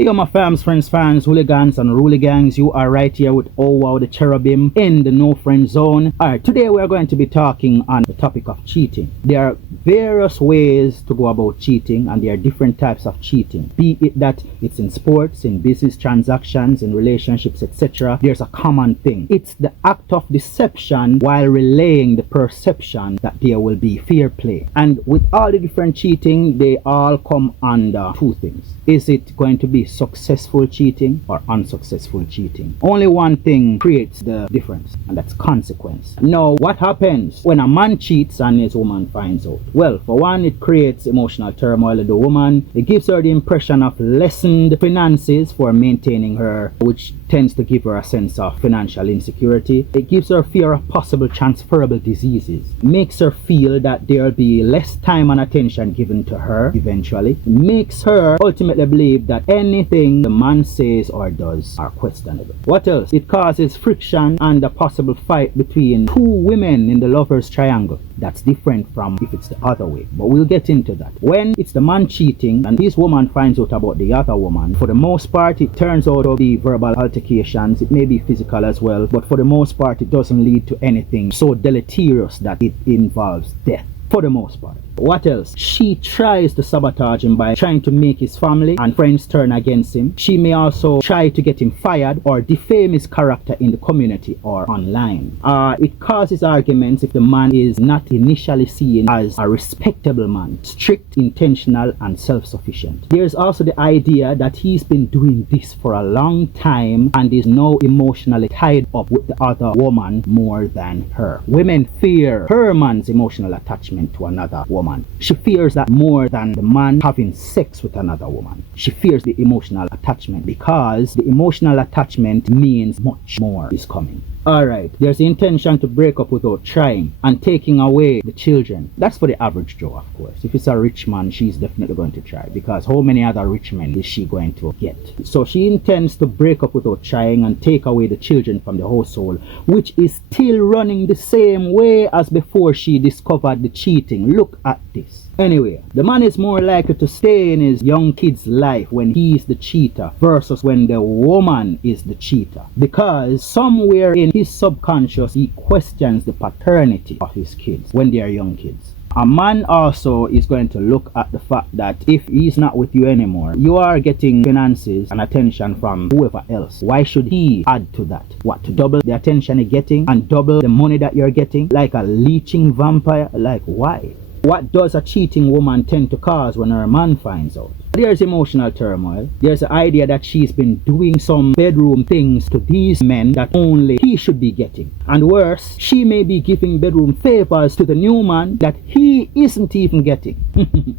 Yo, my fams, friends, fans, hooligans, and gangs, you are right here with Oh Wow the Cherubim in the No Friend Zone. Alright, today we are going to be talking on the topic of cheating. There are various ways to go about cheating, and there are different types of cheating. Be it that it's in sports, in business transactions, in relationships, etc. There's a common thing. It's the act of deception while relaying the perception that there will be fair play. And with all the different cheating, they all come under two things. Is it going to be successful cheating or unsuccessful cheating? Only one thing creates the difference, and that's consequence. Now, what happens when a man cheats and his woman finds out? Well, for one, it creates emotional turmoil in the woman. It gives her the impression of lessened finances for maintaining her, which tends to give her a sense of financial insecurity. It gives her fear of possible transferable diseases. Makes her feel that there'll be less time and attention given to her eventually. Makes her ultimately believe that anything the man says or does are questionable. What else? It causes friction and a possible fight between two women in the lover's triangle. That's different from if it's the other way, but we'll get into that. When it's the man cheating and this woman finds out about the other woman, for the most part it turns out to be verbal altercations. It may be physical as well, but for the most part it doesn't lead to anything so deleterious that it involves death. For the most part. What else? She tries to sabotage him by trying to make his family and friends turn against him. She may also try to get him fired or defame his character in the community or online. It causes arguments if the man is not initially seen as a respectable man, strict, intentional, and self-sufficient. There's also the idea that he's been doing this for a long time and is now emotionally tied up with the other woman more than her. Women fear her man's emotional attachment to another woman. She fears that more than the man having sex with another woman. She fears the emotional attachment because the emotional attachment means much more is coming. Alright, there's the intention to break up without trying and taking away the children. That's for the average Joe, of course. If it's a rich man, she's definitely going to try, because how many other rich men is she going to get? So she intends to break up without trying and take away the children from the household, which is still running the same way as before she discovered the cheating. Look at this. Anyway, the man is more likely to stay in his young kid's life when he's the cheater versus when the woman is the cheater, because somewhere in his subconscious he questions the paternity of his kids when they are young kids. A man also is going to look at the fact that if he's not with you anymore, you are getting finances and attention from whoever else. Why should he add to that? What, to double the attention you're getting and double the money that you're getting? Like a leeching vampire? Like, why? What does a cheating woman tend to cause when her man finds out? There's emotional turmoil. There's the idea that she's been doing some bedroom things to these men that only he should be getting. And worse, she may be giving bedroom favors to the new man that he isn't even getting.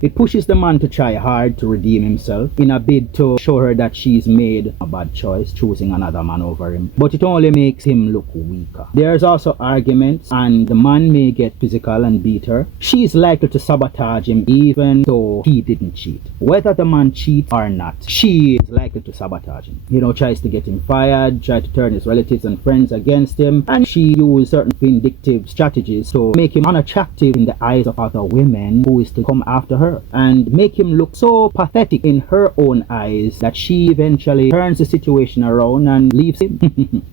It pushes the man to try hard to redeem himself in a bid to show her that she's made a bad choice choosing another man over him. But it only makes him look weaker. There's also arguments, and the man may get physical and beat her. She's likely to sabotage him even though he didn't cheat. Whether the man cheats or not, she is likely to sabotage him. Tries to get him fired, try to turn his relatives and friends against him, and she uses certain vindictive strategies to make him unattractive in the eyes of other women who is to come after her, and make him look so pathetic in her own eyes that she eventually turns the situation around and leaves him.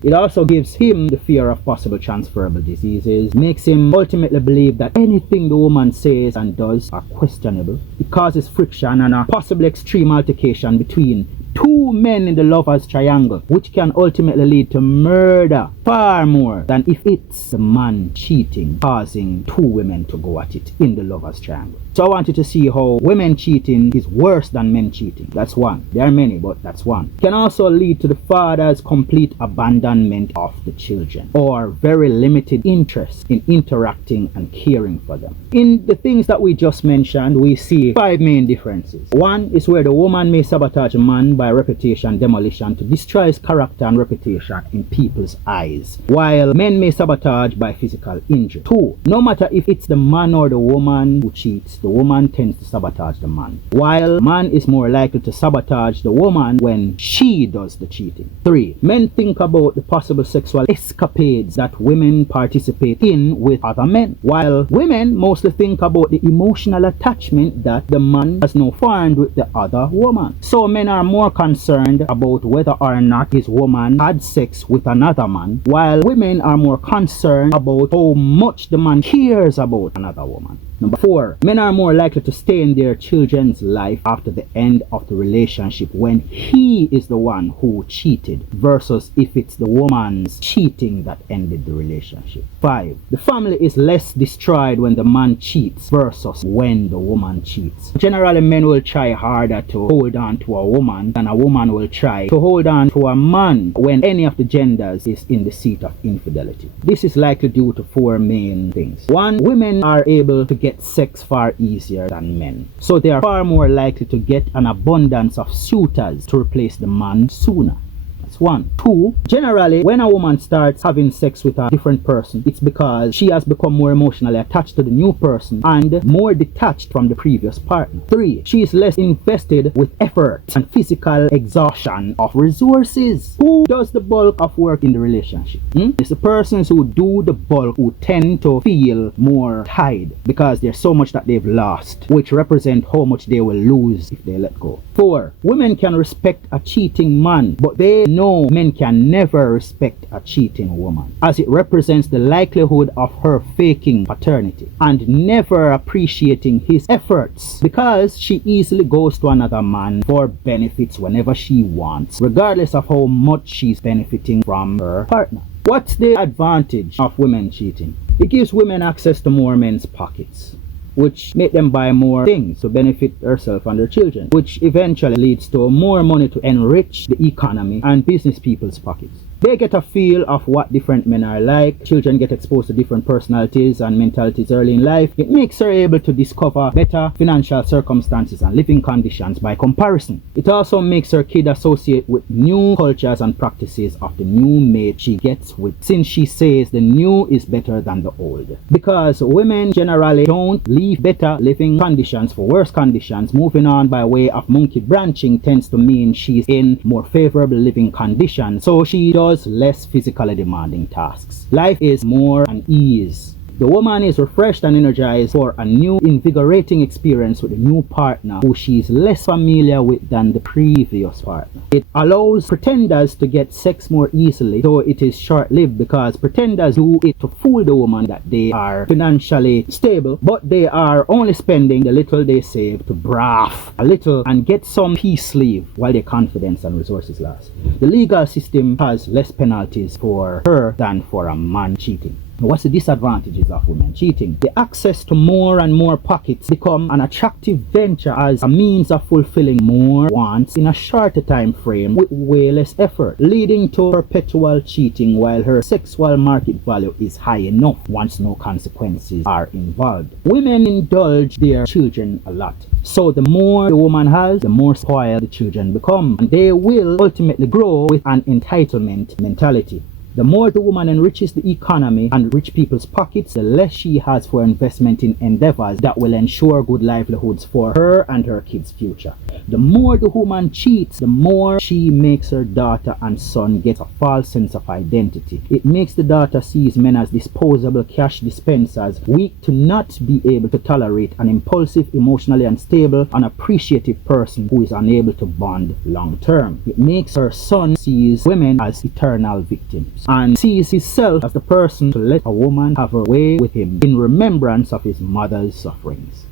It also gives him the fear of possible transferable diseases, makes him ultimately believe that anything the woman says and does are questionable. It causes friction and a possible extreme altercation between two men in the lover's triangle, which can ultimately lead to murder far more than if it's the man cheating causing two women to go at it in the lover's triangle. So I want you to see how women cheating is worse than men cheating. That's one. There are many, but that's one. It can also lead to the father's complete abandonment of the children, or very limited interest in interacting and caring for them. In the things that we just mentioned, we see 5 main differences. One is where the woman may sabotage a man by reputation demolition to destroy his character and reputation in people's eyes, while men may sabotage by physical injury. 2, no matter if it's the man or the woman who cheats, the woman tends to sabotage the man, while man is more likely to sabotage the woman when she does the cheating. 3, men think about the possible sexual escapades that women participate in with other men, while women mostly think about the emotional attachment that the man has now formed with the other woman. So men are more concerned about whether or not his woman had sex with another man, while women are more concerned about how much the man cares about another woman. Number 4, men are more likely to stay in their children's life after the end of the relationship when he is the one who cheated versus if it's the woman's cheating that ended the relationship. 5, the family is less destroyed when the man cheats versus when the woman cheats. Generally, men will try harder to hold on to a woman than a woman will try to hold on to a man when any of the genders is in the seat of infidelity. This is likely due to 4 main things. 1, women are able to get sex far easier than men, so they are far more likely to get an abundance of suitors to replace the man sooner. That's 1. 2, generally when a woman starts having sex with a different person, it's because she has become more emotionally attached to the new person and more detached from the previous partner. 3, she is less invested with effort and physical exhaustion of resources. Who does the bulk of work in the relationship? It's the persons who do the bulk who tend to feel more tired because there's so much that they've lost, which represent how much they will lose if they let go. 4, women can respect a cheating man, but they know men can never respect a cheating woman, as it represents the likelihood of her faking paternity and never appreciating his efforts, because she easily goes to another man for benefits whenever she wants, regardless of how much she's benefiting from her partner. What's the advantage of women cheating? It gives women access to more men's pockets, which make them buy more things to benefit herself and their children, which eventually leads to more money to enrich the economy and business people's pockets. They get a feel of what different men are like. Children get exposed to different personalities and mentalities early in life. It makes her able to discover better financial circumstances and living conditions by comparison. It also makes her kid associate with new cultures and practices of the new mate she gets with, since she says the new is better than the old. Because women generally don't leave better living conditions for worse conditions. Moving on by way of monkey branching tends to mean she's in more favorable living conditions, so she does less physically demanding tasks. Life is more an ease. The woman is refreshed and energized for a new invigorating experience with a new partner who she is less familiar with than the previous partner. It allows pretenders to get sex more easily, though it is short-lived, because pretenders do it to fool the woman that they are financially stable, but they are only spending the little they save to braff a little and get some peace leave while their confidence and resources last. The legal system has less penalties for her than for a man cheating. What's the disadvantages of women cheating? The access to more and more pockets become an attractive venture as a means of fulfilling more wants in a shorter time frame with way less effort, leading to perpetual cheating while her sexual market value is high enough once no consequences are involved. Women indulge their children a lot, so the more the woman has, the more spoiled the children become, and they will ultimately grow with an entitlement mentality. The more the woman enriches the economy and rich people's pockets, the less she has for investment in endeavors that will ensure good livelihoods for her and her kids' future. The more the woman cheats, the more she makes her daughter and son get a false sense of identity. It makes the daughter see men as disposable cash dispensers, weak to not be able to tolerate an impulsive, emotionally unstable, unappreciative person who is unable to bond long term. It makes her son see women as eternal victims and sees himself as the person to let a woman have her way with him in remembrance of his mother's sufferings.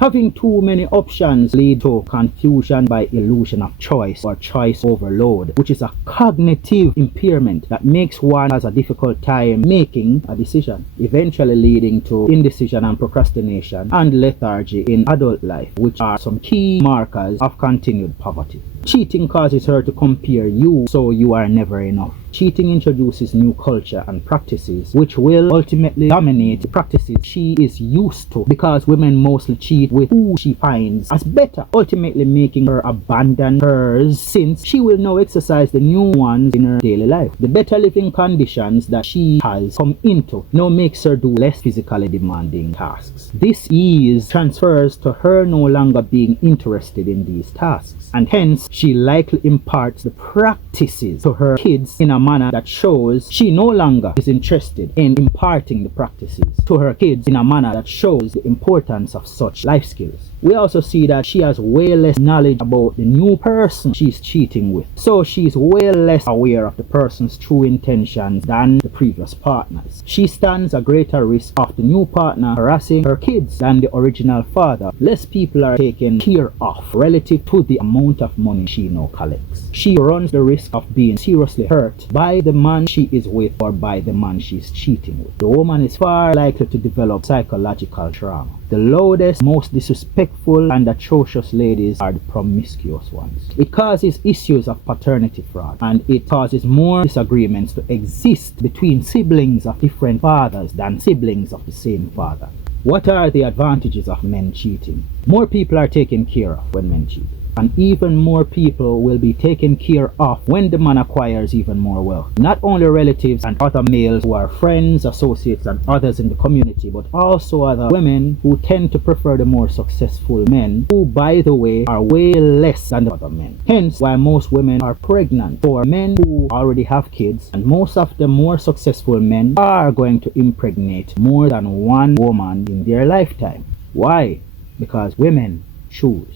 Having too many options lead to confusion by illusion of choice or choice overload, which is a cognitive impairment that makes one has a difficult time making a decision, eventually leading to indecision and procrastination and lethargy in adult life, which are some key markers of continued poverty. Cheating causes her to compare you, so you are never enough. Cheating introduces new culture and practices which will ultimately dominate the practices she is used to, because women mostly cheat with who she finds as better, ultimately making her abandon hers, since she will now exercise the new ones in her daily life. The better living conditions that she has come into now makes her do less physically demanding tasks. This ease transfers to her no longer being interested in these tasks, and hence she likely imparts the practices to her kids in a manner that shows she no longer is interested in imparting the practices to her kids in a manner that shows the importance of such life skills. We also see that she has way less knowledge about the new person she's cheating with. So she's way less aware of the person's true intentions than the previous partners. She stands a greater risk of the new partner harassing her kids than the original father. Less people are taken care of relative to the amount of money she now collects. She runs the risk of being seriously hurt by the man she is with or by the man she's cheating with. The woman is far likely to develop psychological trauma. The loudest, most disrespectful and atrocious ladies are the promiscuous ones. It causes issues of paternity fraud, and it causes more disagreements to exist between siblings of different fathers than siblings of the same father. What are the advantages of men cheating? More people are taken care of when men cheat. And even more people will be taken care of when the man acquires even more wealth. Not only relatives and other males who are friends, associates, and others in the community, but also other women who tend to prefer the more successful men, who, by the way, are way less than the other men. Hence why most women are pregnant for men who already have kids, and most of the more successful men are going to impregnate more than one woman in their lifetime. Why? Because women choose,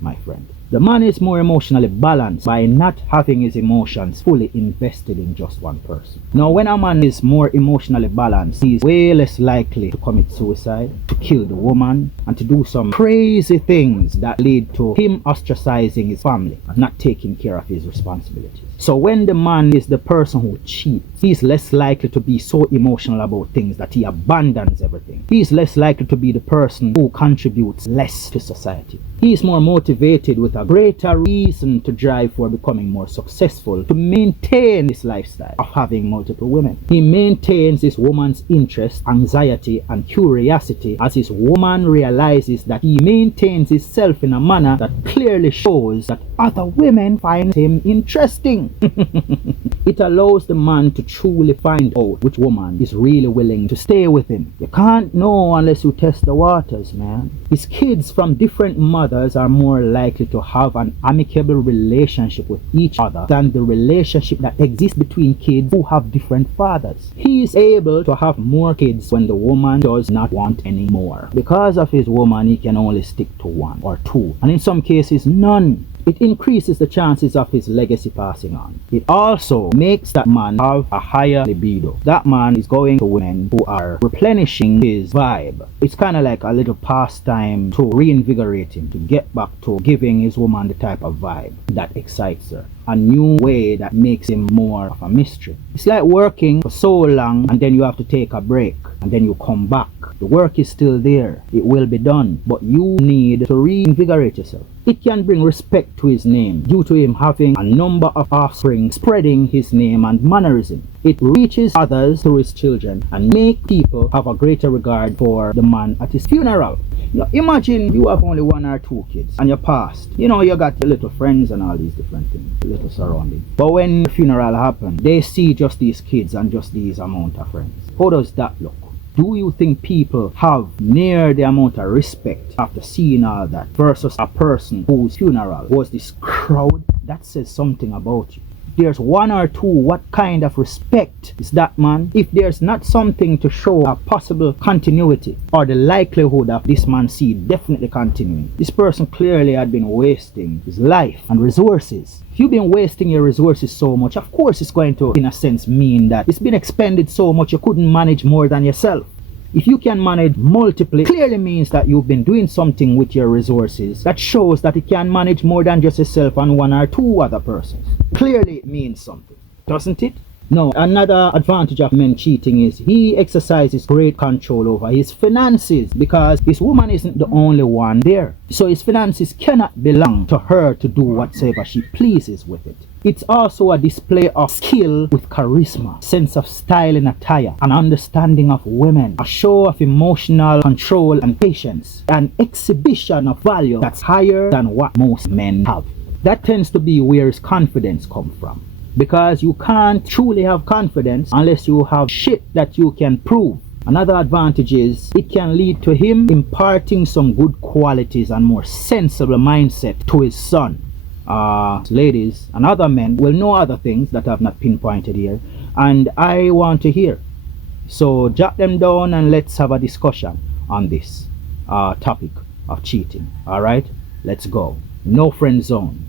my friend. The man is more emotionally balanced by not having his emotions fully invested in just one person. Now, when a man is more emotionally balanced, he is way less likely to commit suicide, to kill the woman, and to do some crazy things that lead to him ostracizing his family and not taking care of his responsibilities. So when the man is the person who cheats, he's less likely to be so emotional about things that he abandons everything. He's less likely to be the person who contributes less to society. He's more motivated with a greater reason to drive for becoming more successful, to maintain this lifestyle of having multiple women. He maintains his woman's interest, anxiety, and curiosity as his woman realizes that he maintains himself in a manner that clearly shows that other women find him interesting. It allows the man to truly find out which woman is really willing to stay with him. You can't know unless you test the waters, man. His kids from different mothers are more likely to have an amicable relationship with each other than the relationship that exists between kids who have different fathers. He is able to have more kids when the woman does not want any more. Because of his woman, he can only stick to one or two, and in some cases none. It increases the chances of his legacy passing on. It also makes that man have a higher libido. That man is going to women who are replenishing his vibe. It's kind of like a little pastime to reinvigorate him, to get back to giving his woman the type of vibe that excites her. A new way that makes him more of a mystery. It's like working for so long and then you have to take a break and then you come back. The work is still there. It will be done, but you need to reinvigorate yourself. It can bring respect to his name due to him having a number of offspring spreading his name and mannerism. It reaches others through his children and make people have a greater regard for the man at his funeral. Now, imagine you have only 1 or 2 kids and you're past. You know, you got your little friends and all these different things, little surroundings. But when the funeral happens, they see just these kids and just these amount of friends. How does that look? Do you think people have near the amount of respect after seeing all that versus a person whose funeral was this crowd? That says something about you. If there's 1 or 2, what kind of respect is that, man? If there's not something to show a possible continuity or the likelihood of this man's seed definitely continuing, this person clearly had been wasting his life and resources. If you've been wasting your resources so much, of course it's going to, in a sense, mean that it's been expended so much you couldn't manage more than yourself. If you can manage multiply, clearly means that you've been doing something with your resources that shows that it can manage more than just yourself and 1 or 2 other persons. Clearly it means something, doesn't it? Now, another advantage of men cheating is he exercises great control over his finances because his woman isn't the only one there. So his finances cannot belong to her to do whatsoever she pleases with it. It's also a display of skill with charisma, sense of style in attire, an understanding of women, a show of emotional control and patience, an exhibition of value that's higher than what most men have. That tends to be where his confidence comes from. Because you can't truly have confidence unless you have shit that you can prove. Another advantage is it can lead to him imparting some good qualities and more sensible mindset to his son. ladies and other men will know other things that I've not pinpointed here, and I want to hear. So jot them down and let's have a discussion on this topic of cheating. All right, let's go. No friend zone.